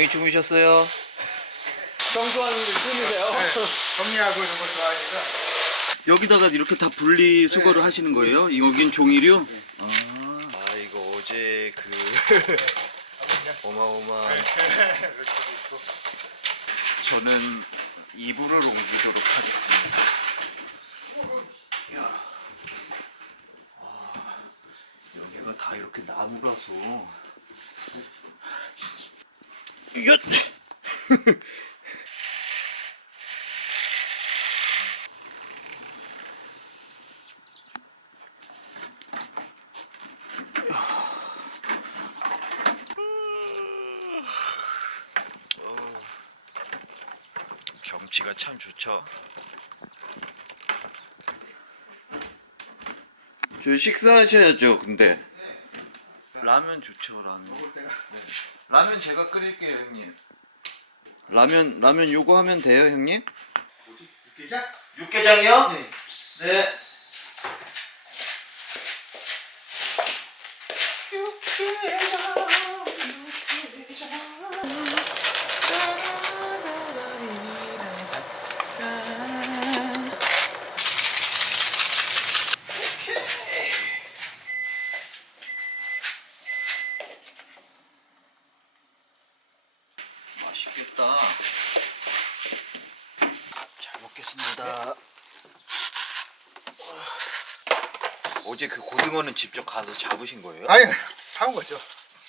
안녕히 주무셨어요? 청소하는 걸 꿈이세요? 정리하고 이런 거 좋아하니까 여기다가 이렇게 다 분리 수거를 하시는 거예요? 여긴 종이류? 아, 아 이거 어제 그 어마어마한 이렇게도 있고 저는 이불을 옮기도록 하겠습니다. 야, 아, 여기가 다 이렇게 나무라서. 이거 경치가 참 좋죠. 저 식사하셔야죠. 근데 라면 좋죠. 라면. 네. 라면 제가 끓일게요, 형님. 라면 라면 요거 하면 돼요, 형님? 육개장? 육개장이요? 네 네. 잘 먹겠습니다. 어제 그 고등어는 직접 가서 잡으신 거예요? 아니 사온 거죠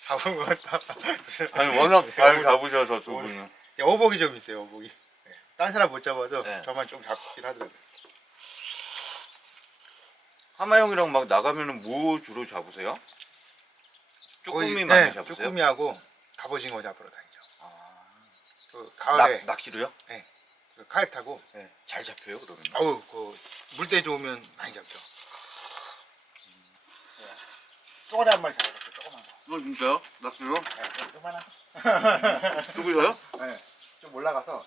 잡은 거 다. 아니 워낙 잘 잡으셔서 두 분은 어복이 좀 있어요 어복이 네. 딴 사람 못 잡아도 네. 저만 좀 잡긴 하더라고요 하마 형이랑 막 나가면은 뭐 주로 잡으세요? 쭈꾸미 거의, 많이 네, 잡으세요? 쭈꾸미하고 갑오징어 잡으러 다니죠 아, 그 가을에 낚, 낚시로요? 그 카약 타고 네. 잘 잡혀요 그러면? 아우 그 물때 좋으면 많이 잡죠 쪼가리 한 마리 잡았죠 조그만 거 어 진짜요? 낚시로? 네, 조그만한 누구세요? 거. 네. 좀 올라가서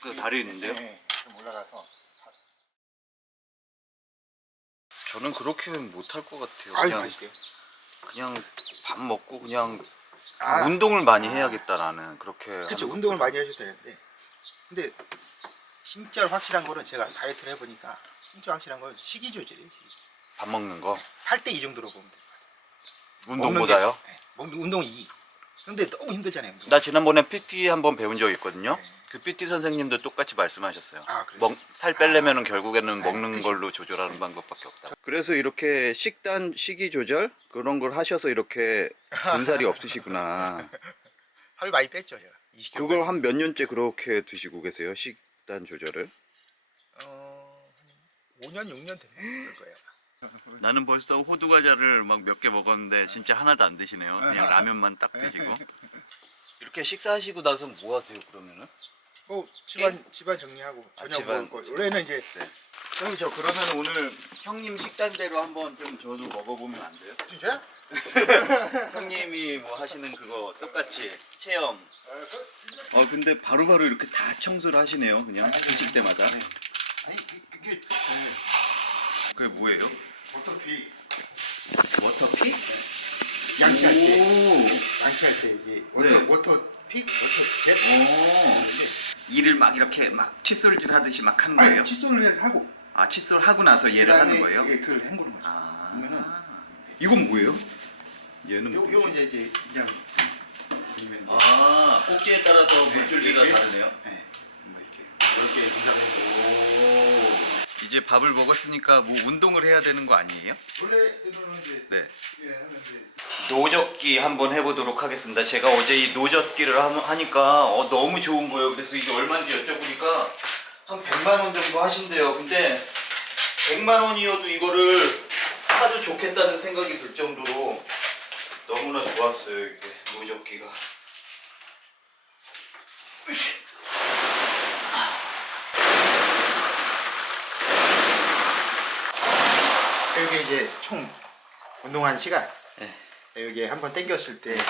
그 다리 있는데요? 네, 좀 올라가서 저는 그렇게는 못할 것 같아요 아유 그냥 맛있게요 그냥 밥 먹고 그냥 아, 운동을 많이 해야겠다라는 그렇게 그렇죠. 하는 운동을 많이 해줘야 되는데. 근데 진짜 확실한 거는 제가 다이어트를 해보니까 진짜 확실한 건 식이 조절이 밥 먹는 거? 8대 2 정도로 보면 돼요. 운동보다요? 먹는 게, 네, 먹는 운동 2 근데 너무 힘들잖아요. 나 지난번에 PT 한번 배운 적 있거든요. 네. 그 PT 선생님도 똑같이 말씀하셨어요. 아, 그래요? 먹, 살 빼려면 결국에는 네, 먹는 그죠. 걸로 조절하는 방법밖에 없다. 그래서 이렇게 식단 식이 조절 그런 걸 하셔서 이렇게 군살이 없으시구나. 살 많이 뺐죠 제가 20kg 그걸 한 몇 년째 그렇게 드시고 계세요? 식단 조절을? 어, 한 5년 6년 됐을 거예요 나는 벌써 호두 과자를 막 몇 개 먹었는데 진짜 하나도 안 드시네요. 그냥 라면만 딱 드시고. 이렇게 식사하시고 나서 뭐 하세요 그러면은? 뭐 집안 집안 정리하고 아, 저녁 집안 먹을 거 원래는 이제 형님 저 그러면 오늘 형님 식단대로 한번 좀 저도 먹어보면 안 돼요? 진짜야? 형님이 뭐 하시는 그거 똑같이 체험. 어 근데 바로바로 이렇게 다 청소를 하시네요. 그냥 드실 때마다. 아니 이- 이게 그게 뭐예요? 어차피 워터피? 양치할 때 오. 양치할 때 이게 워터 네. 워터 픽 워터 jet 오. 이를 막 이렇게 막 칫솔질 하듯이 막 하는 거예요? 아니 칫솔을 하고 아 칫솔 하고 나서 얘를 하는 거예요? 예, 그걸 헹구는 거죠. 아. 그러면은 이건 뭐예요? 얘는 요 뭐예요? 요건 이제 이제 그냥 아니면 아 꼭지에 따라서 물줄기가 이렇게? 다르네요. 네. 뭐 이렇게 이렇게 동작하고 이제 밥을 먹었으니까 뭐 운동을 해야 되는 거 아니에요? 원래대로는 이제 네. 예, 하면 이제 노젓기 한번 해보도록 하겠습니다. 제가 어제 이 노젓기를 함- 하니까 어, 너무 좋은 거예요. 그래서 이게 얼마인지 여쭤보니까 한 100만 원 정도 하신대요. 근데 100만 원이어도 이거를 사도 좋겠다는 생각이 들 정도로 너무나 좋았어요. 이게 노젓기가. 여기 이제 총 운동한 시간 네. 여기 한번 당겼을 때그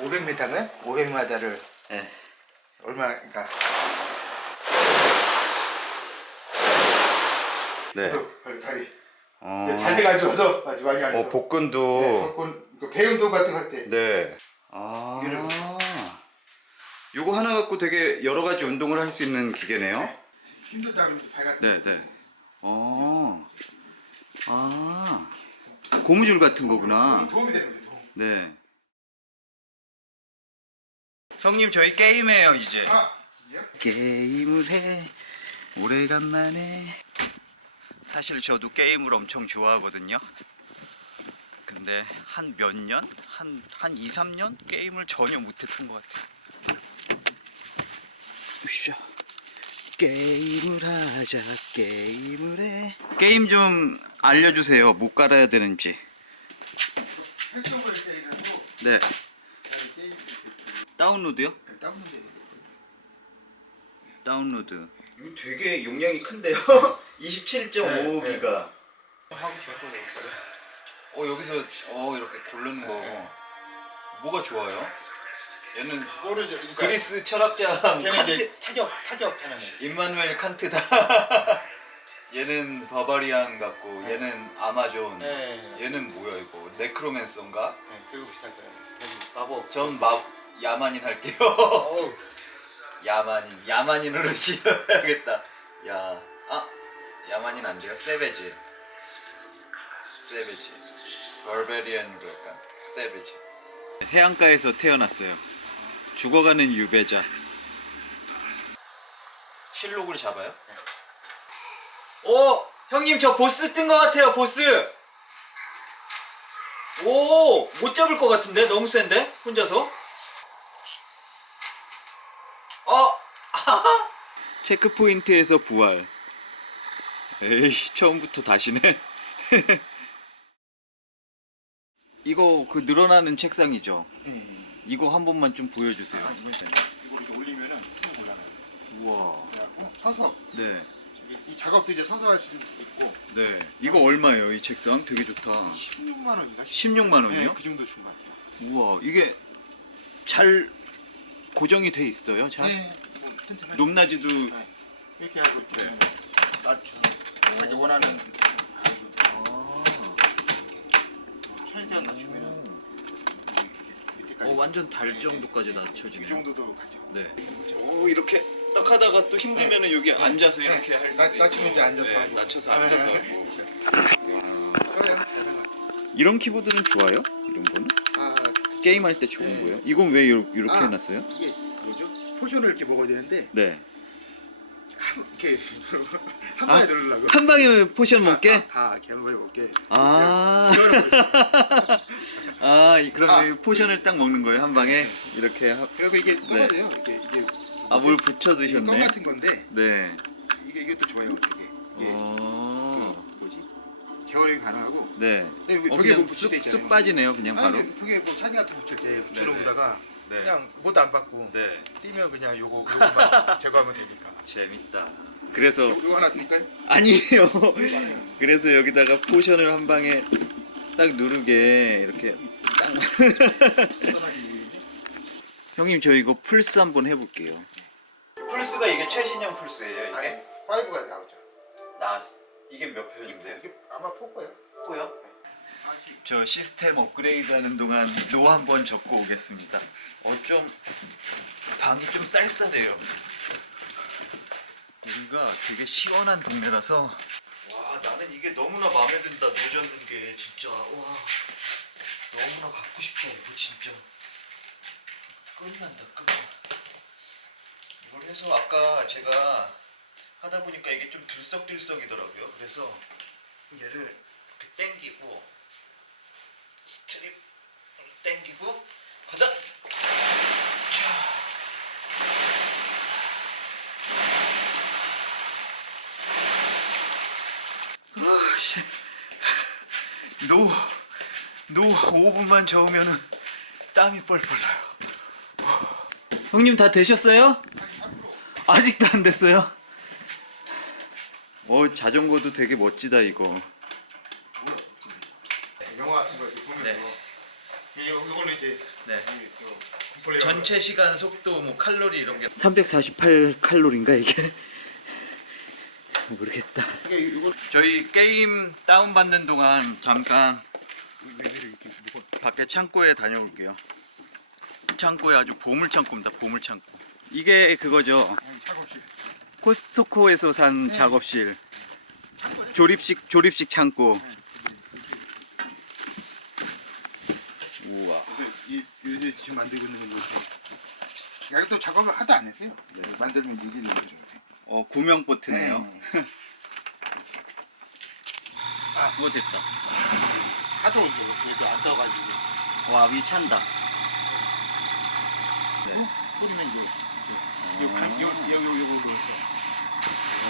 500m는 500m를 네. 얼마 그러니까 네. 다리 다리 어, 잘 돼가지고서 하는 어 복근도. 배 운동 같은 거 할 때 네. 아. 이거를- 요거 하나 갖고 되게 여러 가지 운동을 할 수 있는 기계네요. 힘들다 그러면 이제 발가 네, 네. 어. 아. 고무줄 같은 거구나. 도움이 되는 거죠. 도움. 네. 형님 저희 게임해요 이제. 아? 게임을 해 오래간만에 사실 저도 게임을 엄청 좋아하거든요 근데 한 몇 년? 한, 한 2, 3년? 게임을 전혀 못했던 것 같아요 으쌰. 게임을 하자 게임을 해 게임 좀 알려주세요 못 깔아야 되는지 이러고 네 게임 다운로드요? 다운로드. 다운로드 이거 되게 용량이 큰데요? 27.5기가 하고 싶은 거 있어요? 어 여기서 어 이렇게 고르는 거 뭐가 좋아요? 얘는 모르죠. 그러니까 그리스 철학자 걔는 칸트 이제 타격 타격 거. 임마누엘 칸트다 얘는 바바리안 같고 얘는 아마존 네. 얘는 뭐야 이거 네크로맨서인가? 네, 그리고 비슷할 거예요. 마법. 전 마, 야만인 할게요 어우. 야만인 야만인으로 지어야겠다 야, 아 야만인 안 돼요? 세베지 세베지 버베리안으로 할까? 세베지 해안가에서 태어났어요 죽어가는 유배자 실록을 잡아요? 오! 형님 저 보스 뜬 것 같아요 보스 오! 못 잡을 것 같은데? 너무 센데? 혼자서? 어! 체크포인트에서 부활. 에이, 처음부터 다시네. 이거 그 늘어나는 책상이죠? 네. 이거 한 번만 좀 보여주세요. 아, 이거 이렇게 올리면은 쑥 올라가요. 우와. 그래갖고 서서 네. 이 작업도 이제 서서 할 수도 있고 네. 이거 얼마예요, 이 책상? 되게 좋다. 16만 원인가? 16만 원이요? 네, 그 정도 준 것 같아요. 우와, 이게 잘 고정이 돼 있어요? 잘? 네, 뭐 튼튼하게. 높낮이도 네. 이렇게 하고 이렇게 네. 낮춰서 자기 원하는 가지고 아. 최대한 낮추면 어, 완전 달 정도까지 낮춰지네요. 이 정도도 가죠. 네. 오 이렇게 딱 하다가 또 힘들면은 여기 앉아서 네. 이렇게 할 낮- 수도 있고. 낮추면 이제 앉아서 네, 하고. 낮춰서 네, 앉아서 네, 하고. 그렇죠. 음. 대단하다. 이런 키보드는 좋아요? 이런 거는? 아, 게임 할 때 좋은 네. 거예요? 이건 왜 이렇게, 이렇게 아. 해놨어요? 이게 뭐죠? 포션을 이렇게 먹어야 되는데 네. 한, 이렇게 한 아, 번에 누르려고. 한 방에 포션 다- 먹게? 다, 다 이렇게 한 번에 먹게. 아. 아, 이- 그럼 아. 이 포션을 딱 먹는 거예요? 한 방에 이렇게. 하... 그리고 이게 떨어져요. 이게 이게 아, 뭘 붙여 이게 껌 드셨네? 같은 건데 네. 이게 이것도 좋아요. 이게 이게 어. 그 뭐지? 재활용이 가능하고. 네. 근데 왜 어, 벽에 그냥 뭐 붙일 때 쑥, 있잖아요. 쑥 빠지네요, 그냥 바로. 아니 그게 뭐 사진 같은 거 붙일 때 붙여놓으다가 네. 그냥 못 안 받고 네. 뛰면 그냥 요거 요거만 제거하면 되니까. 재밌다. 그래서 요거 하나 드릴까요? 아니에요. 그래서 여기다가 포션을 한 방에 딱 누르게 이렇게 딱. 형님 저 이거 플스 한번 해볼게요. 플스가 이게 최신형 플스예요 아니 파이브가 나오죠. 나 이게 몇 편인데요? 이게 아마 포거예요. 뭐요? 저 시스템 업그레이드 하는 동안 노 한번 적고 오겠습니다. 어좀 방이 좀 쌀쌀해요. 여기가 되게 시원한 동네라서 와 나는 이게 너무나 마음에 든다 노 젓는 게 진짜 와 너무나 갖고 싶다 이거 진짜 끝난다 끝나. 이걸 해서 아까 제가 하다 보니까 이게 좀 들썩들썩이더라고요. 그래서 얘를 이렇게 당기고 스트립 당기고 가다. 자. 아씨. 노, 노 5분만 저으면은 땀이 뻘뻘 나요. 형님 다 되셨어요? 아직도 안 됐어요? 어 자전거도 되게 멋지다 이거. 영화 같은 거 이렇게 보면서 네. 이거 이걸로 이제 네. 전체 시간 속도 뭐 칼로리 이런 게 348 칼로리인가 이게 모르겠다. 이게 이거 저희 게임 다운 받는 동안 잠깐 왜 이렇게 이렇게 무거 밖에 창고에 다녀올게요. 창고에 아주 보물 창고입니다. 보물 창고. 이게 그거죠. 작업실. 코스트코에서 산 네. 작업실. 조립식 조립식 창고. 우와. 그래서 이 요새 지금 만들고 있는 건 여기 또 작업을 하도 안 했어요. 네. 만들면 여기 거죠. 어 구명 보트네요. 네. 뭐 됐다. 하도 이제 얘도 안 써가지고 와 위 찬다. 네. 어? 뿌리면 이제 이제 요 간- 요- 요- 요- 요걸로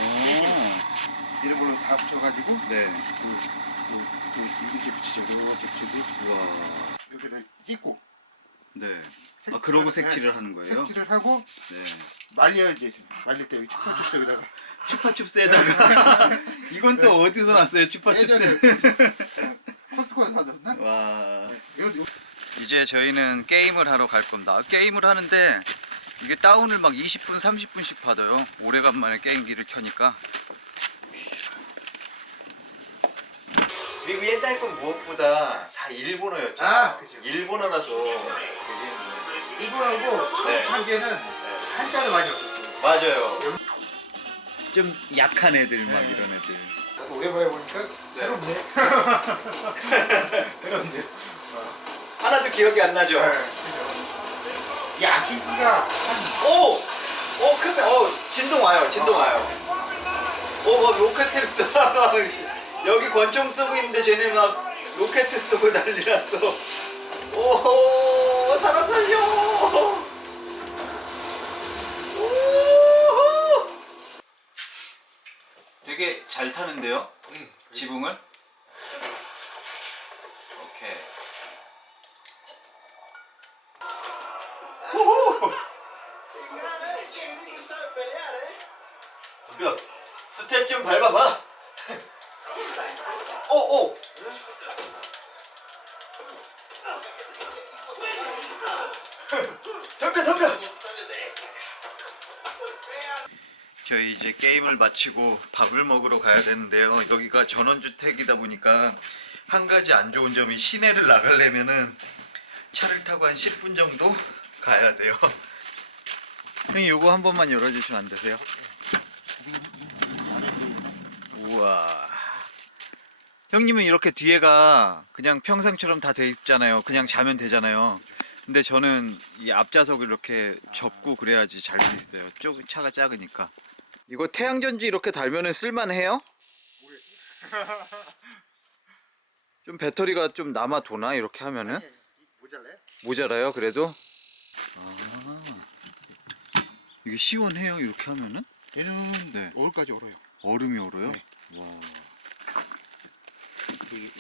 오. 이런 걸로 다 붙여가지고 네. 그, 그, 그 이렇게 붙이죠. 이렇게 붙이고 우와. 여기다 끼고 네. 색- 아 그러고 네. 색칠을 하는 거예요? 색칠을 하고 네. 말려야지. 말릴 때 여기 추파춥스 여기다가 추파춥스에다가 이건 또 어디서 났어요? 예전에 추파춥스. 코스코에서 사줬나? 와. 이거 이거 이제 저희는 게임을 하러 갈 겁니다. 게임을 하는데 이게 다운을 막 20분, 30분씩 받아요. 오래간만에 게임기를 켜니까. 그리고 옛날 건 무엇보다 다 일본어였죠. 아, 그죠. 일본어라서 일본하고 네. 처음 창기에는 한자도 많이 없었어. 맞아요. 좀 약한 애들 막 네. 이런 애들. 오랜만에 보니까 새롭네. 새롭네. 하나도 기억이 안 나죠? 이 아키지가 한 오! 오, 크네. 어, 진동 와요. 진동 와요. 오, 막 로켓 여기 권총 쓰고 있는데 쟤네 막 로켓 쓰고 난리 났어. 오, 사람 살려! 오! 되게 잘 타는데요? 지붕을? 오케이. 우후! 덤벼 스텝 좀 밟아봐 오 오. 덤벼 덤벼 저희 이제 게임을 마치고 밥을 먹으러 가야 되는데요 여기가 전원주택이다 보니까 한 가지 안 좋은 점이 시내를 나가려면은 차를 타고 한 10분 정도 가야 돼요 형님 요거 한 번만 열어주시면 안 되세요? 우와. 형님은 이렇게 뒤에가 그냥 평상처럼 다 돼 있잖아요. 그냥 자면 되잖아요. 근데 저는 이 앞좌석을 이렇게 접고 그래야지 잘 수 있어요. 쪽 차가 작으니까. 이거 태양전지 이렇게 달면은 쓸만해요? 좀 배터리가 좀 남아 도나 이렇게 하면은 모자래? 모자라요 그래도? 아 이게 시원해요 이렇게 하면은? 얘는 네. 오늘까지 얼어요. 얼음이 얼어요? 네. 와. 이게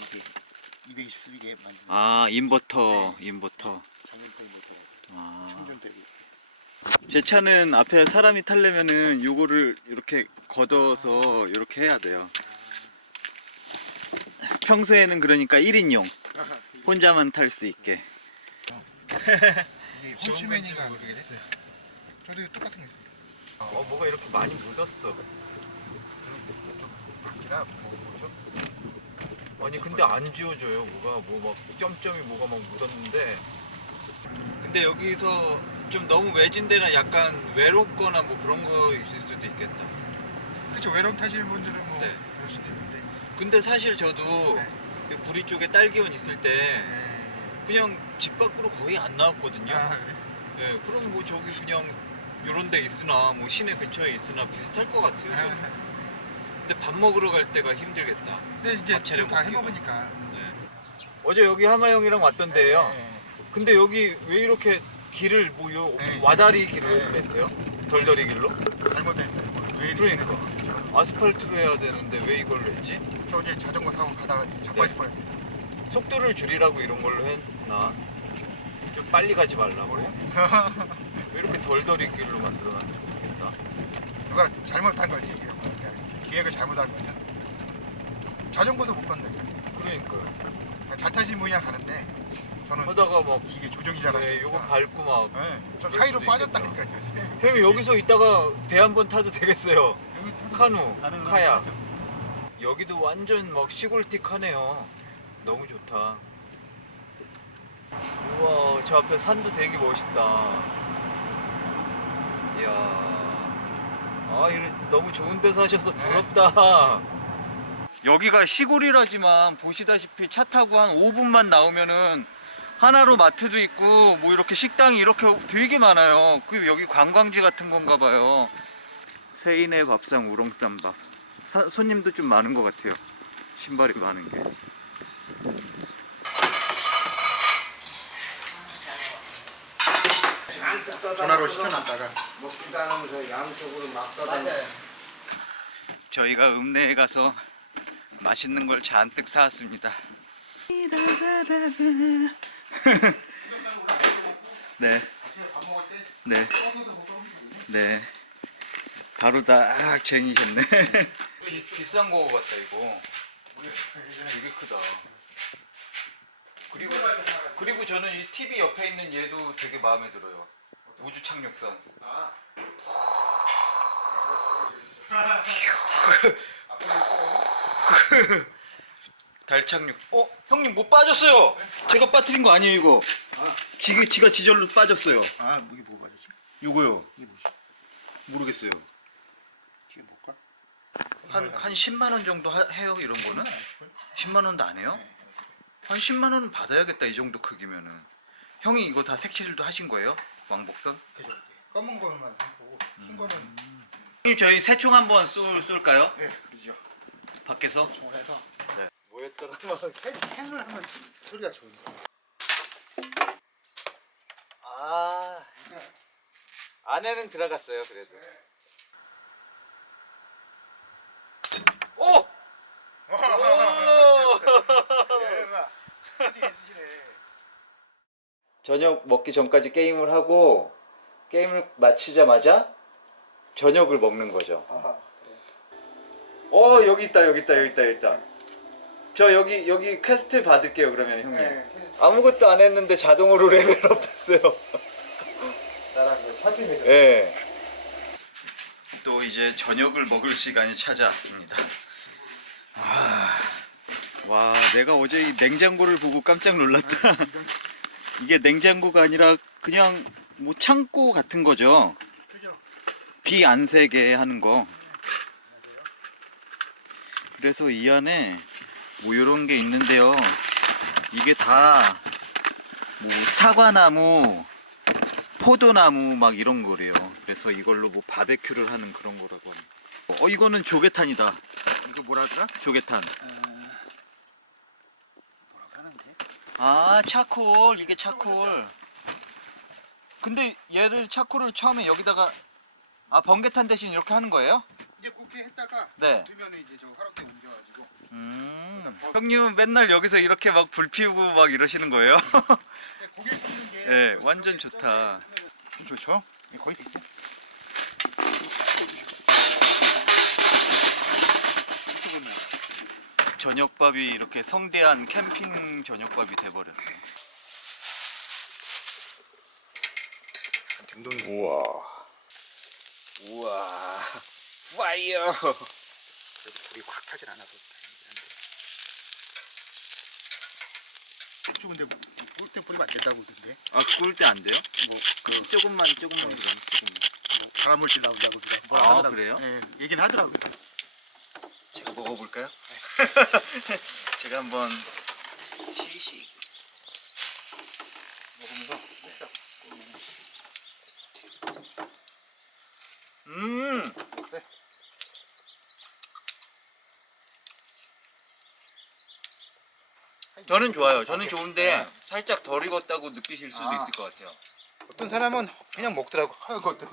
이게 220쓰리게 만든 아 인버터 인버터 장면통 모터 아. 충전되고. 제 차는 앞에 사람이 타려면은 요거를 이렇게 걷어서 이렇게 해야 돼요 평소에는 그러니까 1인용 혼자만 탈 수 있게 이게 홈츠맨인가 모르겠어요. 저도 똑같은 거 있어요. 어 뭐가 이렇게 많이 묻었어 뭐 뭐죠? 아니 근데 안 지워져요 뭐가 뭐 막 점점이 뭐가 막 묻었는데 근데 여기서 좀 너무 외진 데는 약간 외롭거나 뭐 그런 거 있을 수도 있겠다 그렇죠. 외로움 타시는 분들은 뭐 네. 그럴 수도 있는데. 근데 사실 저도 네. 그 구리 쪽에 딸기원 있을 때 네. 그냥 집 밖으로 거의 안 나왔거든요 아, 그래? 예, 그럼 뭐 저기 그냥 요런 데 있으나 뭐 시내 근처에 있으나 비슷할 것 같아요 저는. 근데 밥 먹으러 갈 때가 힘들겠다 근데 이제 밥 차려 좀다 먹기가. 해먹으니까. 네. 어제 여기 하마 형이랑 왔던데요 네. 근데 여기 왜 이렇게 길을 뭐 요 네. 와다리 길로 네. 냈어요? 덜덜이 길로? 잘못했어요. 뭐왜 이렇게 그러니까. 아스팔트로 해야 되는데 왜 이걸 냈지? 저 어제 자전거 타고 가다가 자빠질 네. 뻔했어요. 속도를 줄이라고 이런 걸로 했나? 좀 빨리 가지 말라고 왜 이렇게 덜덜이 길로 만들어놨는지 모르겠다 누가 잘못한 거지. 이런 거. 그냥 기획을 잘못한 거죠. 자전거도 못 건너요. 그러니까요 잘 타시는 분이랑 가는데 저는 하다가 막 이게 조정이 잘안 네, 되니까. 요거 밟고 막 네, 그럴 사이로 수도 빠졌다니까요. 지금. 형님 여기서 있다가 배 한 번 타도 되겠어요 여기 타도 카누, 다른 거 카약 하죠. 여기도 완전 막 시골틱하네요 너무 좋다 우와 저 앞에 산도 되게 멋있다 이야. 아, 이거 너무 좋은 데 사셔서 부럽다. 여기가 시골이라지만 보시다시피 차 타고 한 5분만 나오면은 하나로 마트도 있고 뭐 이렇게 식당이 이렇게 되게 많아요. 그 여기 관광지 같은 건가 봐요. 세인의 밥상 우렁쌈밥. 사- 손님도 좀 많은 것 같아요. 신발이 많은 게. 전화로 시켜놨다가 먹지도 않으면서 양쪽으로 막 떠다녀. 저희가 읍내에 가서 맛있는 걸 잔뜩 사왔습니다. 네. 네. 네. 바로 다 쟁이셨네. 비, 비싼 거 같다 이거. 되게 크다. 그리고 그리고 저는 이 TV 옆에 있는 얘도 되게 마음에 들어요. 우주 착륙선. 아. 달 착륙. 어, 형님 못 빠졌어요. 제가 빠뜨린 거 아니에요 이거. 아. 지가 지가 지절로 빠졌어요. 아 이게 뭐 맞았지? 요거요. 이게 뭐지? 모르겠어요. 이게 뭘까? 한 한 10만 원 정도 하- 해요 이런 거는? 10만 원도 안 해요? 한 10만 원은 받아야겠다 이 정도 크기면은. 형이 이거 다 색칠도 하신 거예요? 왕복선? 검은 거만 하고 흰 거는 형님 저희 새총 한번 쏠 쏠까요? 예 그러죠. 밖에서? 총을 해서 뭐 였더라? 캔, 캔을 하면 소리가 좋은 거. 아 안에는 들어갔어요 그래도. 오! 저녁 먹기 전까지 게임을 하고 게임을 마치자마자 저녁을 먹는 거죠. 어 여기 있다 여기 있다 여기 있다 여기 있다. 저 여기 여기 퀘스트 받을게요 그러면 형님. 아무것도 안 했는데 자동으로 레벨업했어요. 나랑 그 파티메이커. 예. 또 이제 저녁을 먹을 시간이 찾아왔습니다. 와, 와, 내가 어제 이 냉장고를 보고 깜짝 놀랐다. 이게 냉장고가 아니라 그냥 뭐 창고 같은 거죠. 그죠. 비 안 새게 하는 거. 그래서 이 안에 뭐 이런 게 있는데요. 이게 다 뭐 사과나무, 포도나무 막 이런 거래요. 그래서 이걸로 뭐 바베큐를 하는 그런 거라고 합니다. 어 이거는 조개탄이다. 이거 뭐라 하더라? 조개탄. 뭐라고 하는데? 아 차콜 이게 차콜. 근데 얘를 차콜을 처음에 여기다가 아 번개탄 대신 이렇게 하는 거예요? 이제 그렇게 했다가 네. 되면 이제 저 화롯대 옮겨가지고 음. 형님은 맨날 여기서 이렇게 막 불 피우고 막 이러시는 거예요? 고기 굽는 게 네, 완전 좋다. 좋죠? 예, 거의 됐어. 저녁밥이 이렇게 성대한 캠핑 저녁밥이 돼버렸어요. 댕동이 우와. 우와. 파이어. 그래도 불이 확 타진 않아서 근데 꿀때 뿌리면 안 된다고 그러던데. 아, 구울 때 안 돼요? 뭐그 조금만, 조금만 그럼. 조금만. 뭐 발암물질 나온다고 누가 뭐라 아, 하더라고. 그래요? 예, 얘긴 하더라고. 제가 먹어볼까요? 제가 한번 시식 먹으면서 음. 네. 저는 좋아요. 저는 좋은데 네. 살짝 덜 익었다고 느끼실 수도 아. 있을 것 같아요. 어떤 사람은 그냥 먹더라고. 하얀 것도.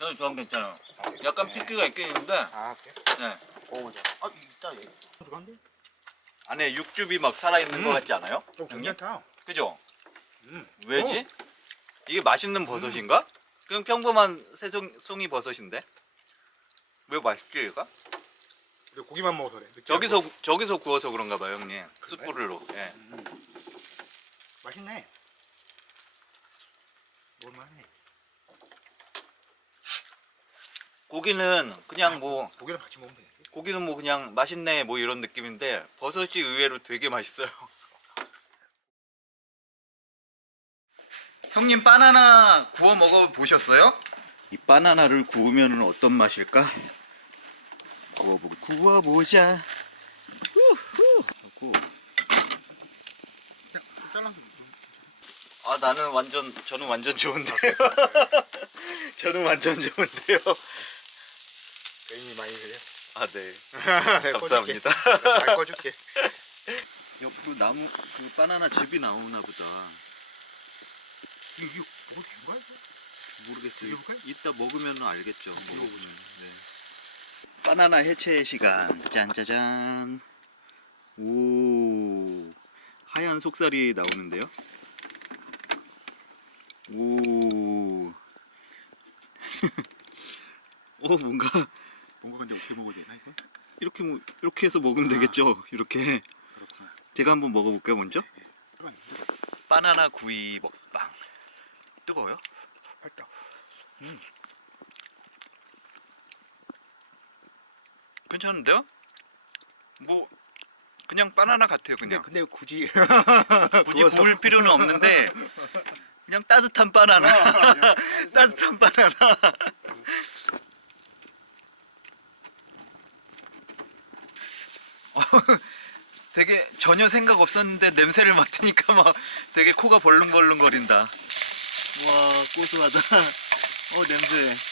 저는 저는 괜찮아요. 약간 피기가 있긴 있는데 아 그래? 네. 오, 자. 아 있다 얘. 들어간데? 안에 육즙이 막 살아있는 음. 것 같지 않아요? 좀 괜찮다. 그죠? 음. 왜지? 이게 맛있는 버섯인가? 그냥 평범한 새송 송이 버섯인데 왜 맛있지 얘가? 우리 고기만 먹어서 그래. 느끼하고. 저기서 저기서 구워서 그런가 봐요 형님 숯불로 예. 맛있네. 먹을만해. 고기는 그냥 뭐 고기랑 같이 먹으면 돼. 고기는 뭐 그냥 맛있네 뭐 이런 느낌인데 버섯이 의외로 되게 맛있어요 형님 바나나 구워 먹어 보셨어요? 이 바나나를 구우면 어떤 맛일까? 구워보 구워보자. 후후. 하고. 아 나는 완전 저는 완전 좋은데요. 저는 완전 좋은데요. 괜히 많이 그래. 아 네. 네, 감사합니다. 잘 꺼줄게. 옆으로 나무 그 바나나 즙이 나오나 보다. 이거? 이거? 모르겠어요. 이따 먹으면 알겠죠. 먹어보면. 네. 바나나 해체 시간. 짠짜잔. 오 하얀 속살이 나오는데요. 오. 어 뭔가 뭔가 근데 어떻게 먹어야 되나 이거? 이렇게 뭐 이렇게 해서 먹으면 되겠죠. 이렇게 그렇구나. 제가 한번 먹어볼게요 먼저. 잠깐 바나나 구이 먹방. 뜨거워요? 살짝. 괜찮은데요? 뭐 그냥 바나나 같아요 근데 그냥. 근데 굳이 굳이 구워서. 구울 필요는 없는데 그냥 따뜻한 바나나. 따뜻한 바나나. 어, 되게 전혀 생각 없었는데 냄새를 맡으니까 막 되게 코가 벌렁벌렁 거린다. 와 고소하다. 어 냄새